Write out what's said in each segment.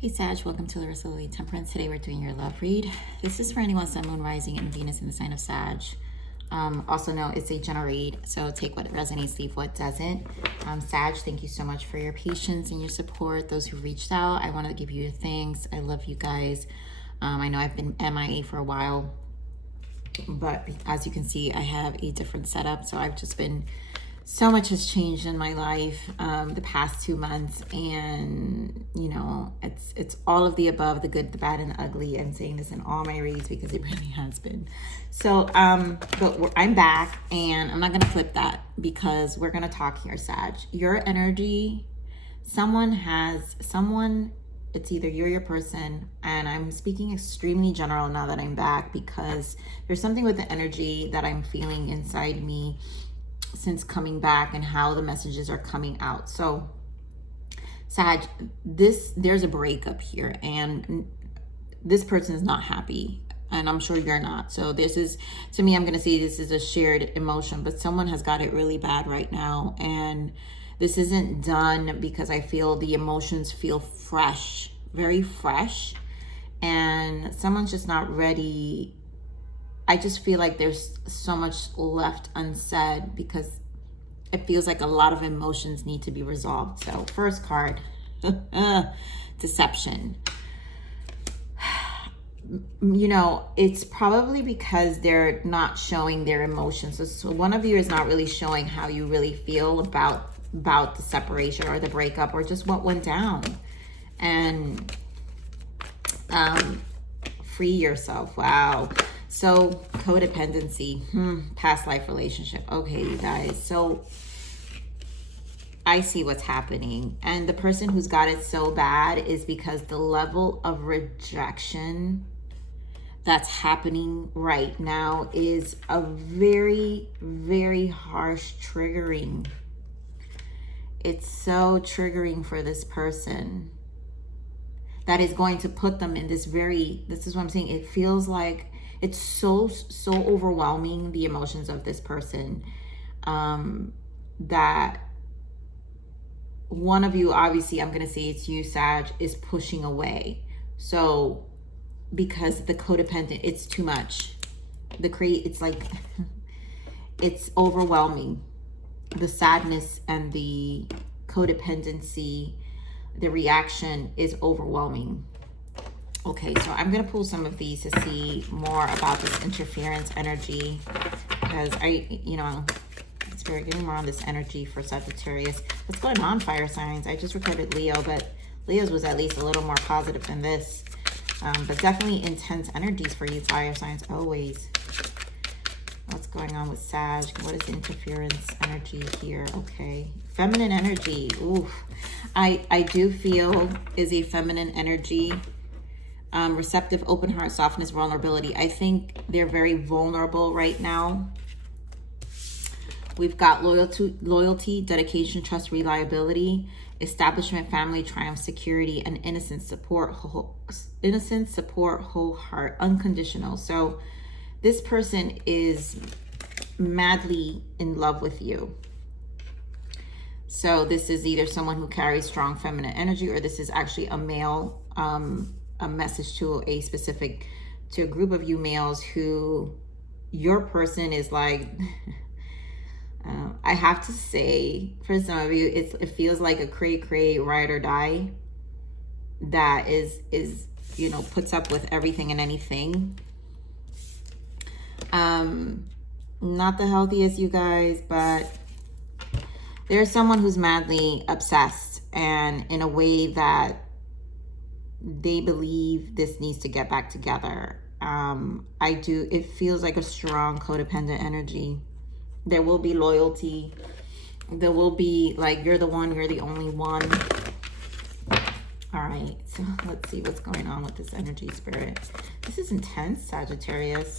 Hey Sag, welcome to the Reciprocity Temperance. Today we're doing your love read. This is for anyone Sun, Moon, Rising, and Venus in the sign of Sag. Also know it's a general read, so take what resonates, leave what doesn't. Sag, thank you so much for your patience and your support. Those who reached out, I wanted to give you your thanks. I love you guys. I know I've been MIA for a while, but as you can see, I have a different setup. So I've just been, so much has changed in my life the past 2 months, and you know, it's all of the above, the good, the bad, and the ugly. I'm saying this in all my reads because it really has been. So but I'm back, and I'm not gonna flip that because we're gonna talk here, Sag. Your energy, it's either you're your person, and I'm speaking extremely general now that I'm back because there's something with the energy that I'm feeling inside me since coming back and how the messages are coming out. So Sag, there's a breakup here, and this person is not happy, and I'm sure you're not. So this is, to me, I'm going to say this is a shared emotion, but someone has got it really bad right now, and this isn't done because I feel the emotions feel fresh, very fresh, and someone's just not ready. I just feel like there's so much left unsaid because it feels like a lot of emotions need to be resolved. So first card, deception. You know, it's probably because they're not showing their emotions. So one of you is not really showing how you really feel about the separation or the breakup or just what went down. And free yourself. Wow. So codependency, past life relationship. Okay, you guys. So I see what's happening. And the person who's got it so bad is because the level of rejection that's happening right now is a very, very harsh triggering. It's so triggering for this person that is going to put them in this is what I'm saying. It feels like it's so overwhelming, the emotions of this person, that one of you, obviously, I'm going to say it's you, Sag, is pushing away. So because the codependent, it's too much. It's like, it's overwhelming. The sadness and the codependency, the reaction is overwhelming. Okay, so I'm going to pull some of these to see more about this interference energy because it's very getting more on this energy for Sagittarius. What's going on, fire signs? I just recorded Leo, but Leo's was at least a little more positive than this. But definitely intense energies for you, fire signs, always. What's going on with Sag? What is interference energy here? Okay, feminine energy. Oof. I do feel is a feminine energy. Receptive, open heart, softness, vulnerability. I think they're very vulnerable right now. We've got loyalty, dedication, trust, reliability, establishment, family, triumph, security, and innocent support, whole heart, unconditional. So this person is madly in love with you. So this is either someone who carries strong feminine energy, or this is actually a male, a message to a group of you males who your person is like, I have to say, for some of you, it feels like a cray ride or die that is puts up with everything and anything. Not the healthiest, you guys, but there's someone who's madly obsessed, and in a way that they believe this needs to get back together. It feels like a strong codependent energy. There will be loyalty. There will be like, you're the one, you're the only one. All right, so let's see what's going on with this energy, spirit. This is intense, Sagittarius.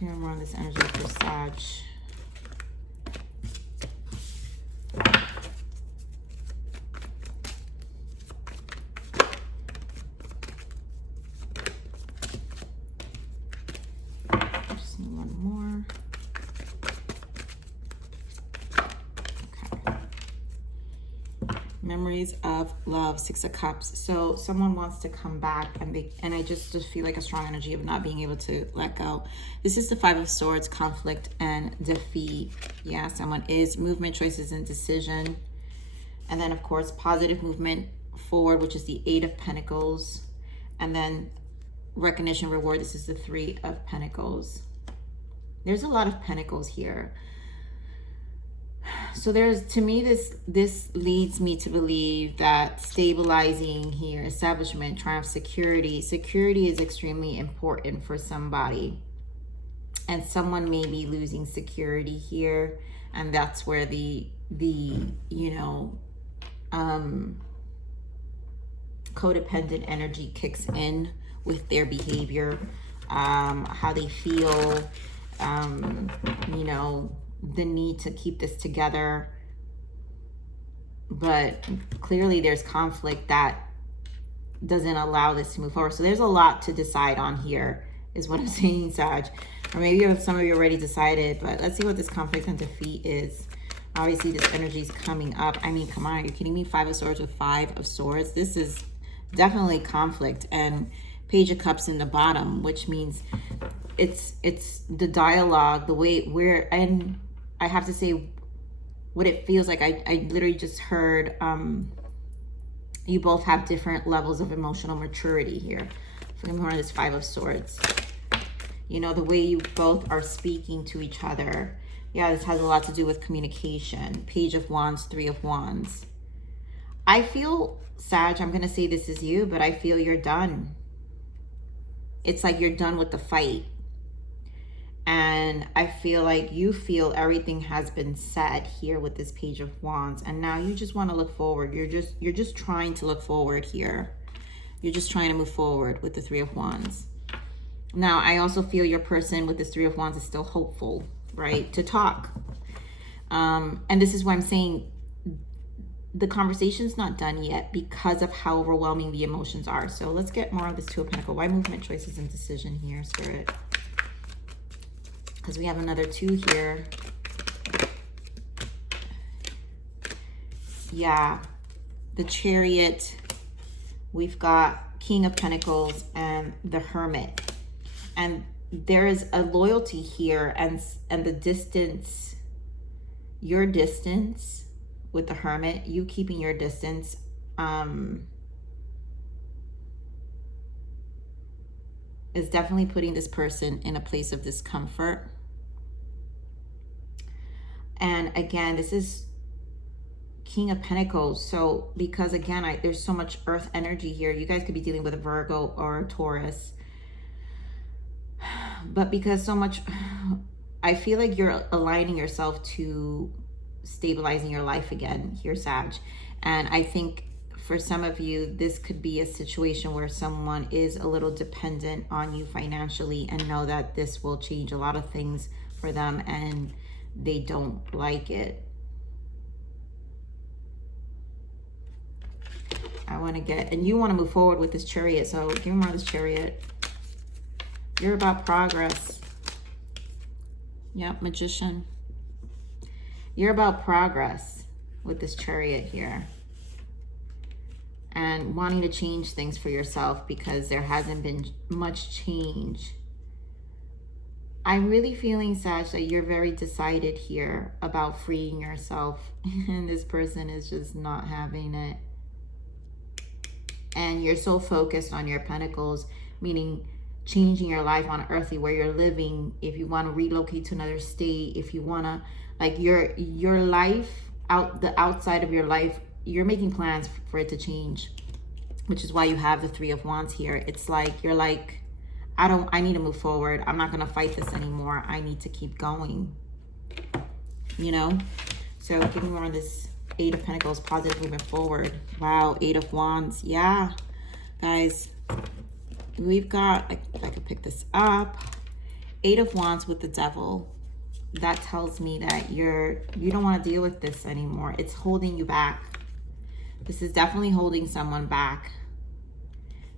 Here, more on this energy for Sag. Just need one more. Okay. Memories of love, Six of Cups. So someone wants to come back, and I just feel like a strong energy of not being able to let go. This is the Five of Swords, conflict and defeat. Yeah, someone is movement, choices, and decision. And then, of course, positive movement forward, which is the Eight of Pentacles. And then recognition, reward. This is the Three of Pentacles. There's a lot of pentacles here. So there's, to me, this leads me to believe that stabilizing here, establishment, triumph, security. Security is extremely important for somebody. And someone may be losing security here. And that's where the you know, codependent energy kicks in with their behavior, how they feel, you know, the need to keep this together. But clearly there's conflict that doesn't allow this to move forward. So there's a lot to decide on here, is what I'm saying, Sag. Or maybe some of you already decided, but let's see what this conflict and defeat is. Obviously this energy is coming up. I mean, come on, are you kidding me? Five of Swords with Five of Swords. This is definitely conflict. And Page of Cups in the bottom, which means it's the dialogue, the way and I have to say what it feels like. I literally just heard you both have different levels of emotional maturity here. Forget more of this Five of Swords. You know, the way you both are speaking to each other. Yeah, this has a lot to do with communication. Page of Wands, Three of Wands. I feel, Sag, I'm going to say this is you, but I feel you're done. It's like you're done with the fight. And I feel like you feel everything has been said here with this Page of Wands. And now you just want to look forward. You're just trying to look forward here. You're just trying to move forward with the Three of Wands. Now, I also feel your person with this Three of Wands is still hopeful, right, to talk. And this is why I'm saying the conversation's not done yet because of how overwhelming the emotions are. So let's get more of this Two of Pentacles. Why movement, choices, and decision here, Spirit? Because we have another two here. Yeah, the Chariot. We've got King of Pentacles and the Hermit. And there is a loyalty here, and the distance, your distance with the Hermit, you keeping your distance, is definitely putting this person in a place of discomfort. And again, this is King of Pentacles. So because again, there's so much earth energy here. You guys could be dealing with a Virgo or a Taurus. But because so much, I feel like you're aligning yourself to stabilizing your life again here, Sag. And I think for some of you, this could be a situation where someone is a little dependent on you financially and know that this will change a lot of things for them and they don't like it. I want to get, and you want to move forward with this Chariot. So give me more of this Chariot. You're about progress. Yep, Magician. You're about progress with this Chariot here. And wanting to change things for yourself because there hasn't been much change. I'm really feeling, Sag, that you're very decided here about freeing yourself. And this person is just not having it. And you're so focused on your Pentacles, meaning changing your life on earthly where you're living. If you want to relocate to another state, if you want to, like your life, the outside of your life, you're making plans for it to change, which is why you have the Three of Wands here. It's like, you're like, I need to move forward. I'm not going to fight this anymore. I need to keep going, you know? So give me more of this Eight of Pentacles, positive movement forward. Wow, Eight of Wands. Yeah, guys, we've got, I could pick this up. Eight of Wands with the Devil. That tells me that you don't want to deal with this anymore. It's holding you back. This is definitely holding someone back.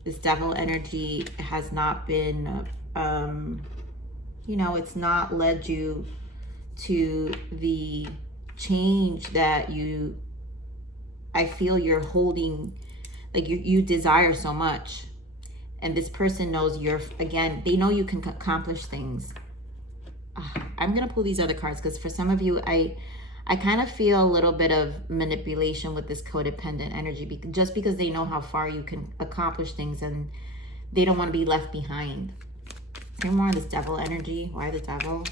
This Devil energy has not been, you know, it's not led you to the change that you I feel you're holding, like you desire so much. And this person knows you're, again, they know you can accomplish things. I'm going to pull these other cards because for some of you, I kind of feel a little bit of manipulation with this codependent energy, just because they know how far you can accomplish things and they don't want to be left behind. Hear more of this devil energy. Why the devil?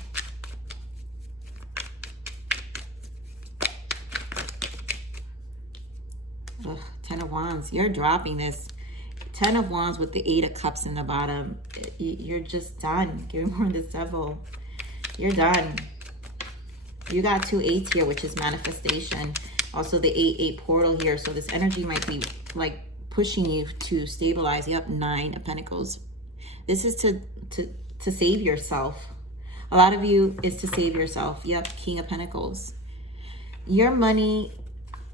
Ugh, 10 of Wands. You're dropping this. 10 of Wands with the 8 of Cups in the bottom. You're just done. Give me more of this devil. You're done. You got 2 8s here, which is manifestation. Also the 8-8 portal here. So this energy might be like pushing you to stabilize. Yep, 9 of Pentacles. This is to save yourself. A lot of you is to save yourself. Yep, King of Pentacles. Your money,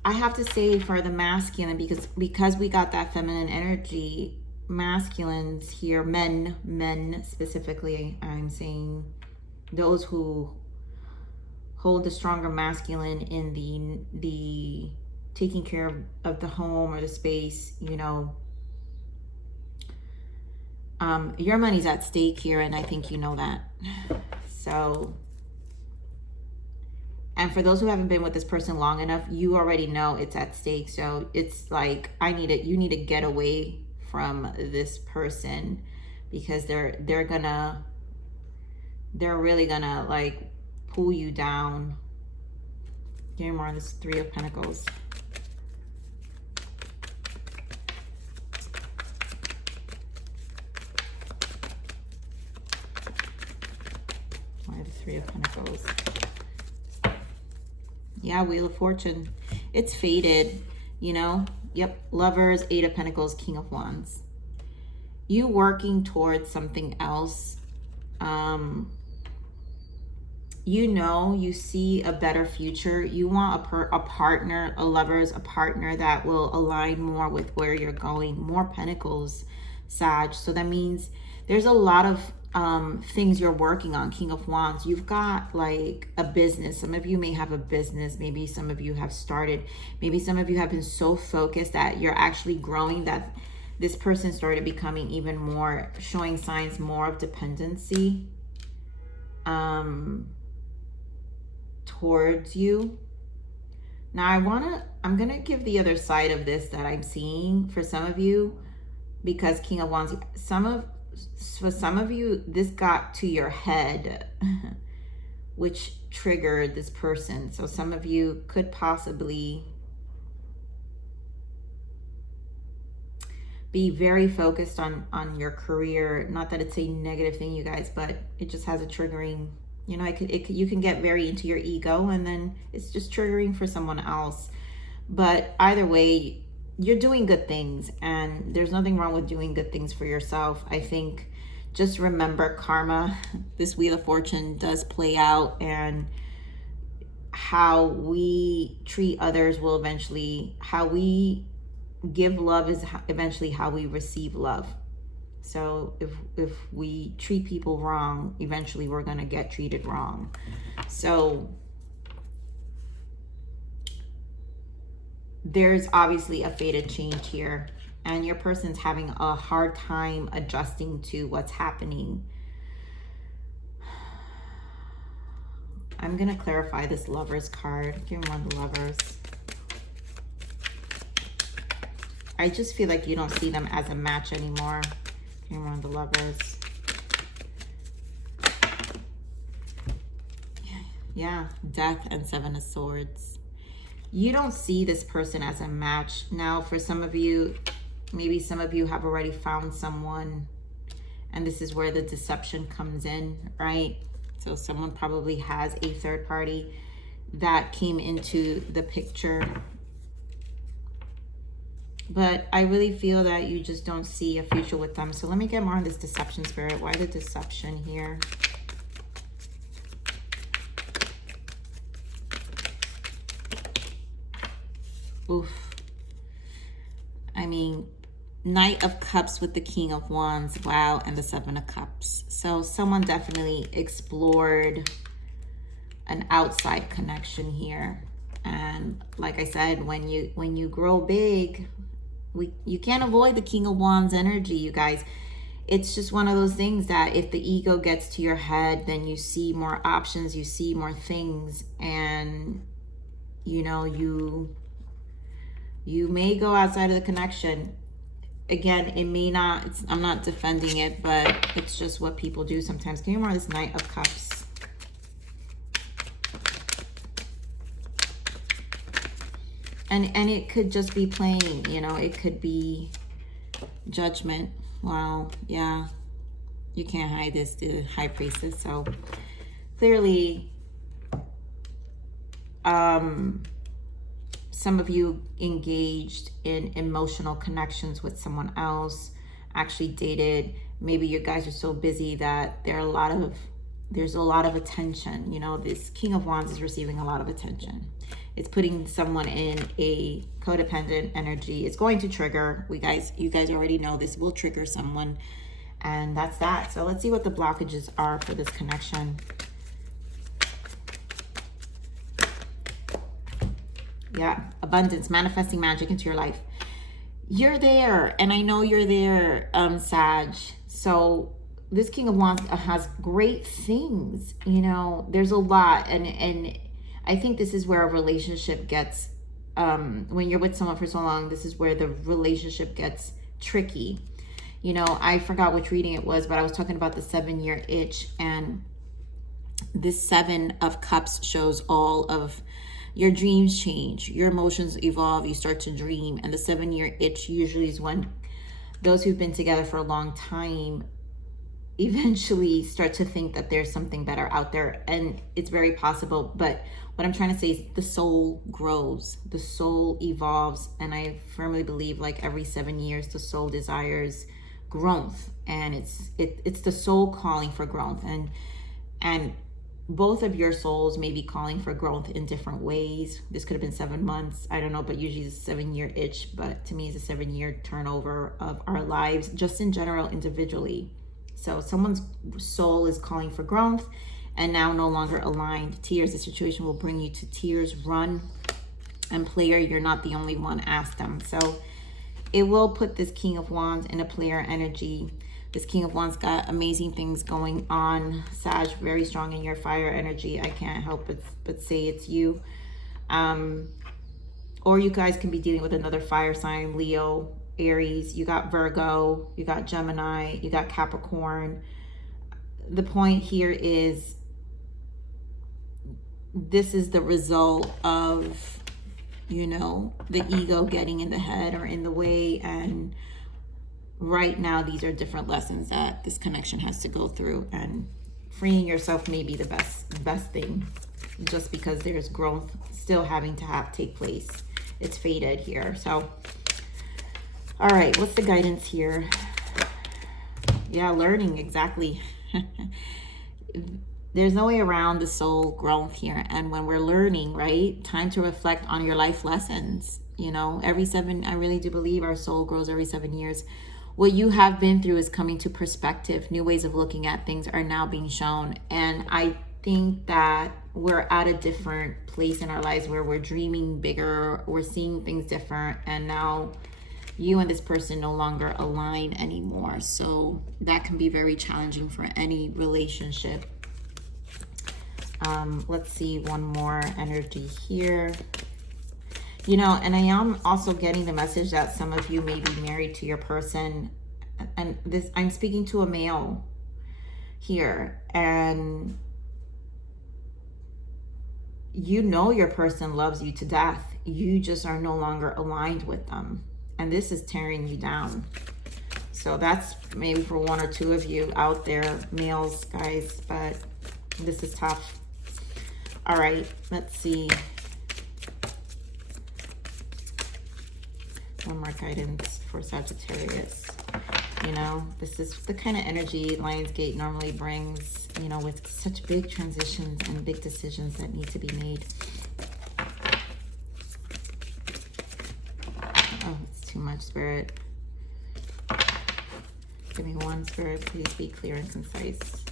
I have to say, for the masculine, because we got that feminine energy, masculines here, men specifically, I'm saying those who hold the stronger masculine in the taking care of the home or the space, you know, your money's at stake here, and I think you know that. So, and for those who haven't been with this person long enough, you already know it's at stake. So it's like, you need to get away from this person, because they're really gonna like pull you down. Give me more on this 3 of Pentacles. Why the 3 of Pentacles? Yeah, Wheel of Fortune. It's faded, you know. Yep, Lovers, 8 of Pentacles, King of Wands. You working towards something else. You know, you see a better future. You want a partner, a Lovers, a partner that will align more with where you're going. More Pentacles, Sag. So that means there's a lot of things you're working on. King of Wands. You've got like a business. Some of you may have a business. Maybe some of you have started. Maybe some of you have been so focused that you're actually growing, that this person started becoming even more, showing signs more of dependency towards you. Now I'm gonna give the other side of this that I'm seeing for some of you, because King of Wands, for some of you, this got to your head, which triggered this person. So some of you could possibly be very focused on your career. Not that it's a negative thing, you guys, but it just has a triggering, you know, you can get very into your ego, and then it's just triggering for someone else. But either way, you're doing good things, and there's nothing wrong with doing good things for yourself. I think just remember karma. This Wheel of Fortune does play out, and how we treat others will eventually, how we give love is eventually how we receive love. So if we treat people wrong, eventually we're going to get treated wrong. So there's obviously a fated change here, and your person's having a hard time adjusting to what's happening. I'm going to clarify this Lovers card. Give me one of the Lovers. I just feel like you don't see them as a match anymore. Give me one of the Lovers. Yeah, Death and 7 of Swords. You don't see this person as a match. Now, for some of you, maybe some of you have already found someone, and this is where the deception comes in, right? So someone probably has a third party that came into the picture. But I really feel that you just don't see a future with them. So let me get more on this deception, Spirit. Why the deception here? Oof. I mean, Knight of Cups with the King of Wands. Wow. And the 7 of Cups. So someone definitely explored an outside connection here. And like I said, when you grow big, you can't avoid the King of Wands energy, you guys. It's just one of those things that if the ego gets to your head, then you see more options, you see more things, and you know, you may go outside of the connection. Again, it may not, I'm not defending it, but it's just what people do sometimes. Can you remember this Knight of Cups? And it could just be plain, you know, it could be Judgment. Wow, yeah, you can't hide this, the High Priestess. So clearly, some of you engaged in emotional connections with someone else, actually dated. Maybe you guys are so busy that there's a lot of attention. You know, this King of Wands is receiving a lot of attention. It's putting someone in a codependent energy. It's going to trigger. You guys already know this will trigger someone. And that's that. So let's see what the blockages are for this connection. Yeah, abundance, manifesting magic into your life. You're there, and I know you're there, Sag. So this King of Wands has great things. You know, there's a lot, and I think this is where a relationship gets, when you're with someone for so long, this is where the relationship gets tricky. You know, I forgot which reading it was, but I was talking about the 7-year itch, and this 7 of Cups shows all of your dreams change, your emotions evolve, you start to dream. And the 7-year itch usually is when those who've been together for a long time eventually start to think that there's something better out there. And it's very possible, but what I'm trying to say is the soul grows, the soul evolves. And I firmly believe, like, every 7 years, the soul desires growth, and it's the soul calling for growth. And both of your souls may be calling for growth in different ways. This could have been 7 months, I don't know, but usually it's a 7-year itch. But to me, it's a 7-year turnover of our lives, just in general, individually. So someone's soul is calling for growth and now no longer aligned. Tears, the situation will bring you to tears. Run. And player, you're not the only one. Ask them. So it will put this King of Wands in a player energy. This King of Wands got amazing things going on. Sag, very strong in your fire energy. I can't help but say it's you. Or you guys can be dealing with another fire sign, Leo, Aries. You got Virgo, you got Gemini, you got Capricorn. The point here is this is the result of, you know, the ego getting in the head or in the way. And right now, these are different lessons that this connection has to go through, and freeing yourself may be the best thing, just because there's growth still having to take place. It's faded here. So, all right, what's the guidance here? Yeah, learning, exactly. There's no way around the soul growth here. And when we're learning, right, time to reflect on your life lessons. You know, every 7, I really do believe our soul grows every 7 years. What you have been through is coming to perspective. New ways of looking at things are now being shown. And I think that we're at a different place in our lives where we're dreaming bigger, we're seeing things different, and now you and this person no longer align anymore. So that can be very challenging for any relationship. Let's see one more energy here. You know, and I am also getting the message that some of you may be married to your person. And this, I'm speaking to a male here. And you know your person loves you to death. You just are no longer aligned with them. And this is tearing you down. So that's maybe for 1 or 2 of you out there, males, guys. But this is tough. All right, let's see. One more guidance for Sagittarius. You know, this is the kind of energy Lionsgate normally brings, you know, with such big transitions and big decisions that need to be made. Oh, it's too much, Spirit. Give me one, Spirit. Please be clear and concise.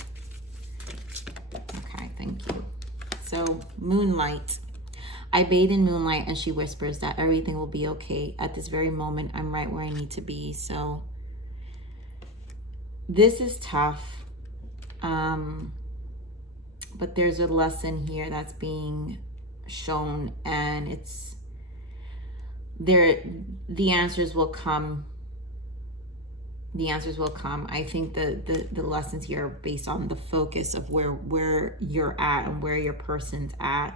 Okay, thank you. So, moonlight. I bathe in moonlight and she whispers that everything will be okay. At this very moment, I'm right where I need to be. So this is tough. But there's a lesson here that's being shown, and it's there. The answers will come. The answers will come. I think the lessons here are based on the focus of where you're at and where your person's at.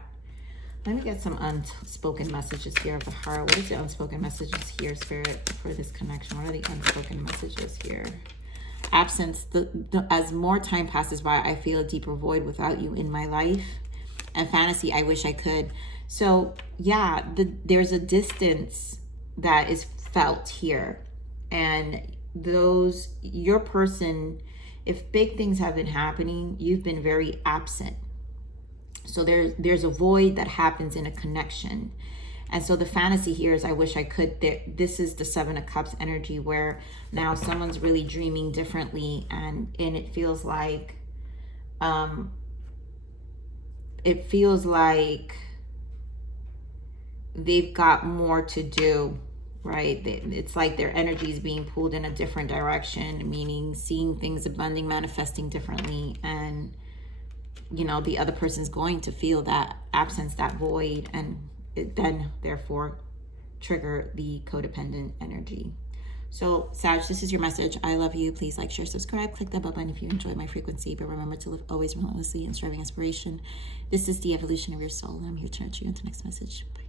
Let me get some unspoken messages here of the heart. What is the unspoken messages here, Spirit, for this connection? What are the unspoken messages here? Absence. As more time passes by, I feel a deeper void without you in my life. And fantasy, I wish I could. So yeah, there's a distance that is felt here. And your person, if big things have been happening, you've been very absent. So there's a void that happens in a connection. And so the fantasy here is I wish I could. This is the Seven of Cups energy, where now someone's really dreaming differently, and it feels like they've got more to do, right? It's like their energy is being pulled in a different direction, meaning seeing things abundant, manifesting differently, and the other person's going to feel that absence, that void, and it then therefore trigger the codependent energy. So Sag, this is your message. I love you. Please like, share, subscribe, click that bell button if you enjoy my frequency, but remember to live always relentlessly in striving inspiration. This is the evolution of your soul, and I'm here to nurture you into the next message. Bye.